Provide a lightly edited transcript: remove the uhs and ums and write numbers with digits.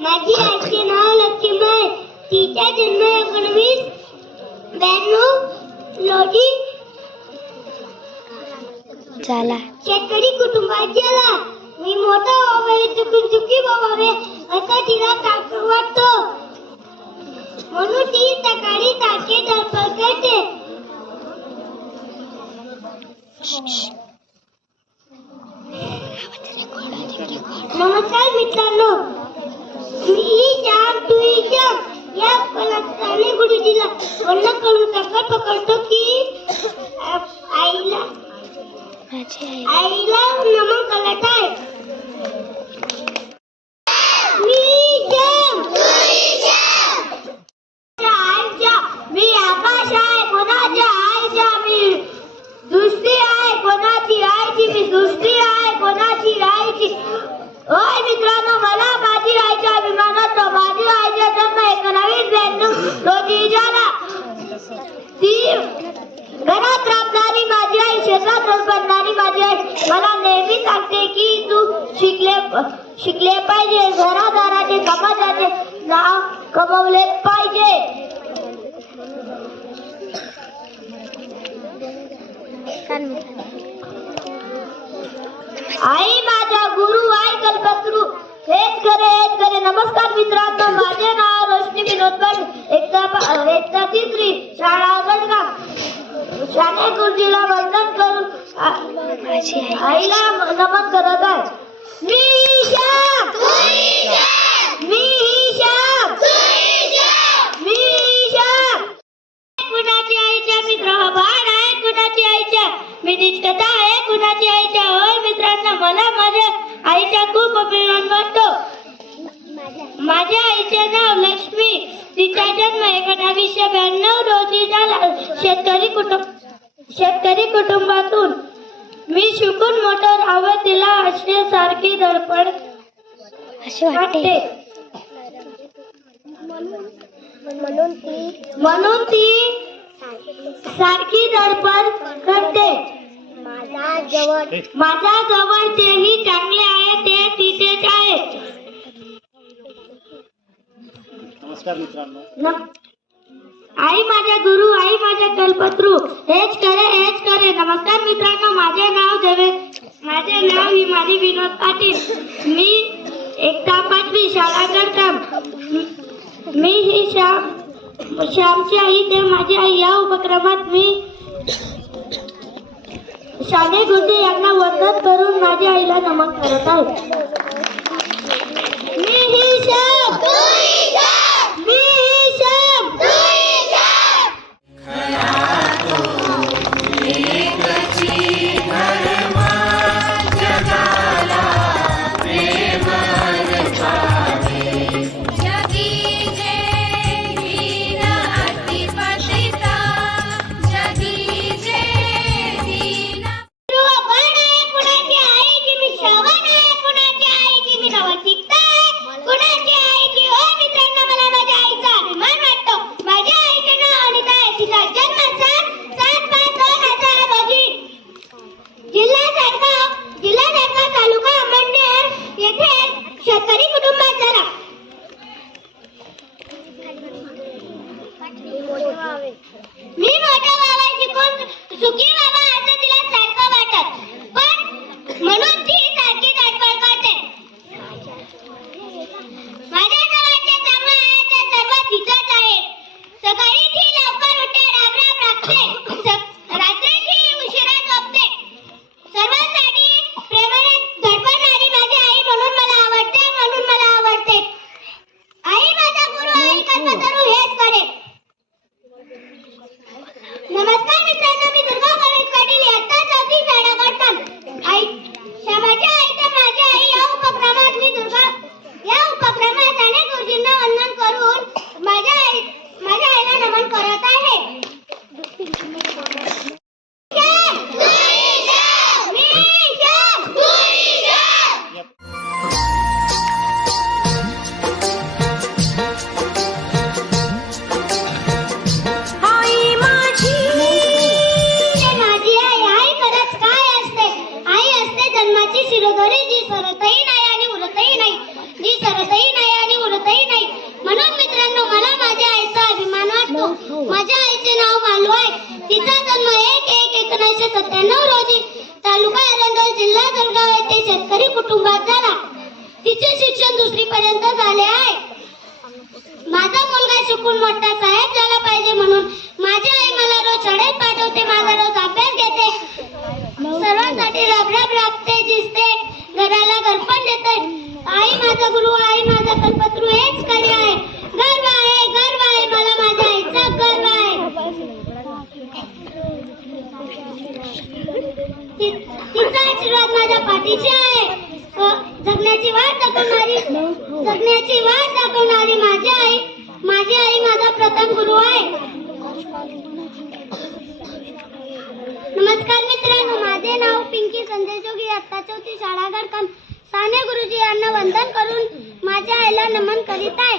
माझी आईचे नाव लक्ष्मीबाई. तिचा जन्म 1992 रोजी झाला. शेतकरी कुटुंबात झाला. मी मोठा व्हावे, चुकून चुकी व्हावे असं तिला वाटतो. म्हणून ती सकाळी सारखे धडपड करते. नमस्कार मित्रांनो, मी श्याम तुही श्याम या पलासाने गुरुजीला वर्ण करून पकडतो की आईला नमन करत आहे. मी श्याम आईच्या, मी आकाश आहे कोणाच्या आईच्या, मी दृष्टी आहे कोणाची आईची, मी दृष्टी आहे कोणाची आईची. ओय मित्रांनो, मला माझी आईच्या अभिमानात माझी आईचा जन्म 1992 रोजी झाला. ती घरात राबणारी माझी आई, शेतात बनणारी माझी आई मला नेहमी सांगते की तू शिकले पाहिजे, घरादाराचे समाजाचे नाव कमवले पाहिजे. आई माझा गुरु, आई कल्पतरू, हेच करे. नमस्कार मित्रांनो, माझे नाव रोशनी विनोद पाटील, एकता तिसरी, शाळा गडगाव. शाने गुरुजीला वंदन करून आईला नमन करत आहे. मी श्याम, मी श्याम, मी श्याम. कुणाची आईच्या मित्र बाण आहे, कुणाची आईच्या मी निष्ठता आहे, कुणाची आईच्या. होय मित्रांनो, मला माझ्या आईचा खूप अभिमान वाटतो. माझ्या आईचे नाव लक्ष्मी. तिचा जन्म 1992 रोजी झाला. शेतकरी कुटुंबातून मी शिकून मोठं राहावं, तिला असण्यासारखी धडपड वाटते. म्हणून ती सारखी धडपड करते. माझ्या जवळ तेही चांगले आहे, ते तिथेच आहे. नमस्कार मित्रांनो, आई माझ्या गुरु, आई माझ्या कल्पतरू, हेच करे. नमस्कार मित्रांनो, माझे नाव हिमाली विनोद पाटील. मी एकता पाचवी, शाळा गडगाव. मी ही श्यामची आई, ते माझी आई या उपक्रमात मी शाने गुरुजी यांना वंदन करून माझ्या आईला नमन करत आहे. मी ही श्याम, मी ही श्याम. शेतकरी कुटुंबात झाला. मी मोठा व्हावा, शिकून सुखी व्हावा असं तिला सारखं वाटत, पण म्हणून ती सारखी धडपड करते. माझ्या जवळचे चांगलं आहे ते सर्व तिचंच आहे. सकाळी ती लवकर उठते, राब राबते, रात्री ती उशिरा झोपते. सर्वांसाठी प्रेमाने धडपडणारी माझी आई म्हणून मला आवडते. 1997 रोजी तालुका एरंडोल जिल्हा जळगाव येथे शेतकरी कुटुंबात झाला. तिचे शिक्षण 2री पर्यंत झाले आहे. माझा मुलगा शिकून मोठा साहेब झाला पाहिजे म्हणून माझी आई मला रोज शाळेत पाठवते. माझा रोज अभ्यास घेते. सर्वांसाठी रबरब राबते, झिजते, घराला घरपण देते. आई माझा गुरु, आई माझा कल्पतरू हेच खरे आहे. गर्व आहे, गर्व आहे, मला माझ्या आईचा गर्व आहे. तिचा आशीर्वाद माझ्या पाठीशी आहे. जगण्याची वाट दाखवणारी माझी आई माझा प्रथम गुरु आहे. नमस्कार मित्रांनो, माझे नाव पिंकी संजय जोगी. इयत्ता 4री शाळा गडकम. साने गुरुजी यांना वंदन करून माझ्या आईला नमन करीत आहे.